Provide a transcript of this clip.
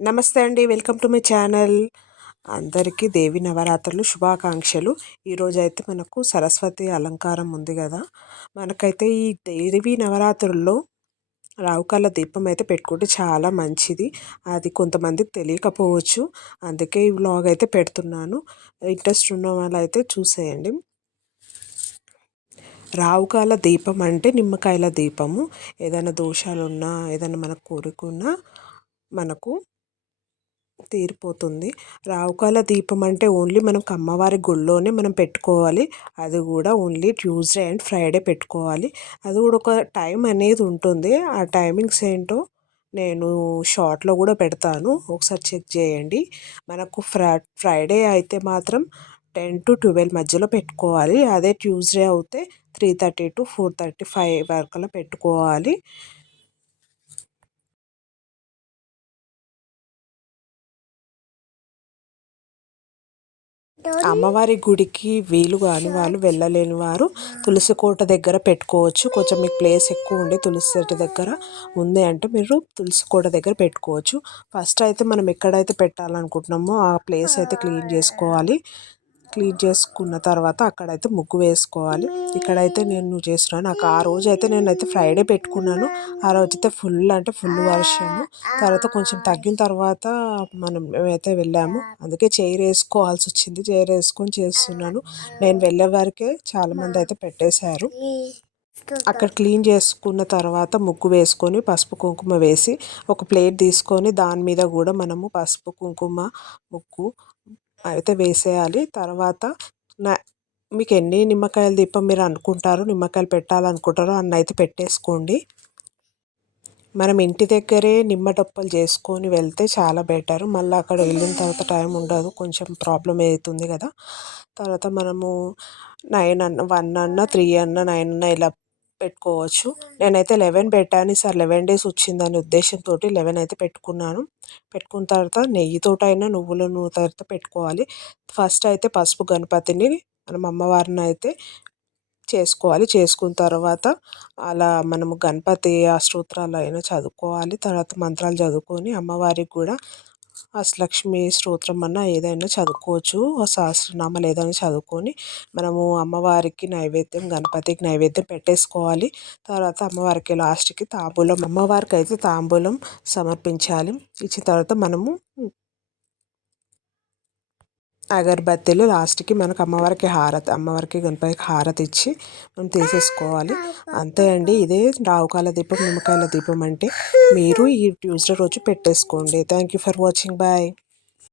నమస్తే అండి welcome to my channel. అందరికీ దేవి నవరాత్రులు శుభాకాంక్షలు. ఈరోజు అయితే మనకు సరస్వతి అలంకారం ఉంది కదా. మనకైతే ఈ దేవి నవరాత్రుల్లో రావుకాల దీపం అయితే పెట్టుకుంటే చాలా మంచిది. అది కొంతమందికి తెలియకపోవచ్చు. అందుకే ఈ వ్లాగ్ అయితే పెడుతున్నాను. ఇంట్రెస్ట్ ఉన్న వాళ్ళు అయితే చూసేయండి రావుకాల దీపం అంటే నిమ్మకాయల దీపము. ఏదైనా దోషాలు ఉన్నా ఏదైనా మనకు కోరుకున్నా మనకు తీరిపోతుంది. రావుకాల దీపం అంటే ఓన్లీ మనం అమ్మవారి గుళ్ళోనే మనం పెట్టుకోవాలి. అది కూడా ఓన్లీ ట్యూస్డే అండ్ ఫ్రైడే పెట్టుకోవాలి. అది కూడా ఒక టైం అనేది ఉంటుంది. ఆ టైమింగ్స్ ఏంటో నేను షార్ట్లో కూడా పెడతాను. ఒకసారి చెక్ చేయండి. మనకు ఫ్రై ఫ్రైడే అయితే మాత్రం టెన్ టు ట్వెల్వ్ మధ్యలో పెట్టుకోవాలి. అదే ట్యూస్డే అయితే three thirty to four thirty five వరకులో పెట్టుకోవాలి. అమ్మవారి గుడికి వీలు కాని వాళ్ళు వెళ్ళలేని వారు తులసి కోట దగ్గర పెట్టుకోవచ్చు. కొంచెం మీకు ప్లేస్ ఎక్కువ ఉండి తులసి చెట్టు దగ్గర ఉంది అంటే మీరు తులసి కోట దగ్గర పెట్టుకోవచ్చు. ఫస్ట్ అయితే మనం ఎక్కడైతే పెట్టాలనుకుంటున్నామో ఆ ప్లేస్ అయితే క్లీన్ చేసుకోవాలి. క్లీన్ చేసుకున్న తర్వాత అక్కడైతే ముగ్గు వేసుకోవాలి. ఇక్కడైతే నేను చేస్తున్నాను నాకు ఆ రోజు అయితే నేనైతే ఫ్రైడే పెట్టుకున్నాను. ఆ రోజు అయితే ఫుల్ అంటే ఫుల్ వర్షము. తర్వాత కొంచెం తగ్గిన తర్వాత మనం మేమైతే వెళ్ళాము అందుకే చైర్ వేసుకోవాల్సి వచ్చింది. చైర్ వేసుకొని చేస్తున్నాను. నేను వెళ్ళే వరకే చాలామంది అయితే పెట్టేశారు. అక్కడ క్లీన్ చేసుకున్న తర్వాత ముగ్గు వేసుకొని పసుపు కుంకుమ వేసి ఒక ప్లేట్ తీసుకొని దాని మీద కూడా మనము పసుపు కుంకుమ ముగ్గు అయితే వేసేయాలి. తర్వాత నా మీకు ఎన్ని నిమ్మకాయల దీపం మీరు అనుకుంటారు నిమ్మకాయలు పెట్టాలనుకుంటారో అన్న అయితే పెట్టేసుకోండి. మనం ఇంటి దగ్గరే నిమ్మడప్పలు చేసుకొని వెళ్తే చాలా బెటర్. మళ్ళీ అక్కడ వెళ్ళిన తర్వాత టైం ఉండదు. కొంచెం ప్రాబ్లం అవుతుంది కదా. తర్వాత మనము నైన్ అన్న వన్ అన్న త్రీ అన్న నైన్ అన్న ఇలా పెట్టుకోవచ్చు. నేనైతే లెవెన్ పెట్టాను. సార్ లెవెన్ డేస్ వచ్చిందనే ఉద్దేశంతో లెవెన్ అయితే పెట్టుకున్నాను. పెట్టుకున్న తర్వాత నెయ్యితోటైనా నువ్వుల నూనెతో పెట్టుకోవాలి. ఫస్ట్ అయితే పసుపు గణపతిని మనం అమ్మవారిని అయితే చేసుకోవాలి. చేసుకున్న తర్వాత అలా మనము గణపతి అష్టోత్తరాలు అయినా చదువుకోవాలి. తర్వాత మంత్రాలు చదువుకొని అమ్మవారికి కూడా అష్టలక్ష్మి స్తోత్రం అన్న ఏదైనా చదువుకోవచ్చు. సహస్రనామాలు ఏదైనా చదువుకొని మనము అమ్మవారికి నైవేద్యం గణపతికి నైవేద్యం పెట్టేసుకోవాలి. తర్వాత అమ్మవారికి లాస్ట్కి తాంబూలం అమ్మవారికి అయితే తాంబూలం సమర్పించాలి. ఇచ్చిన తర్వాత మనము అగరబత్తీలు లాస్ట్కి మనకు అమ్మవారికి హారతి అమ్మవారికి గణపతికి హారతి ఇచ్చి మనం తీసేసుకోవాలి. అంతే అండి. ఇదే రావుకాల దీపం నిమ్మకాయల దీపం అంటే మీరు ఈ ట్యూస్డే రోజు పెట్టేసుకోండి. Thank you for watching. Bye.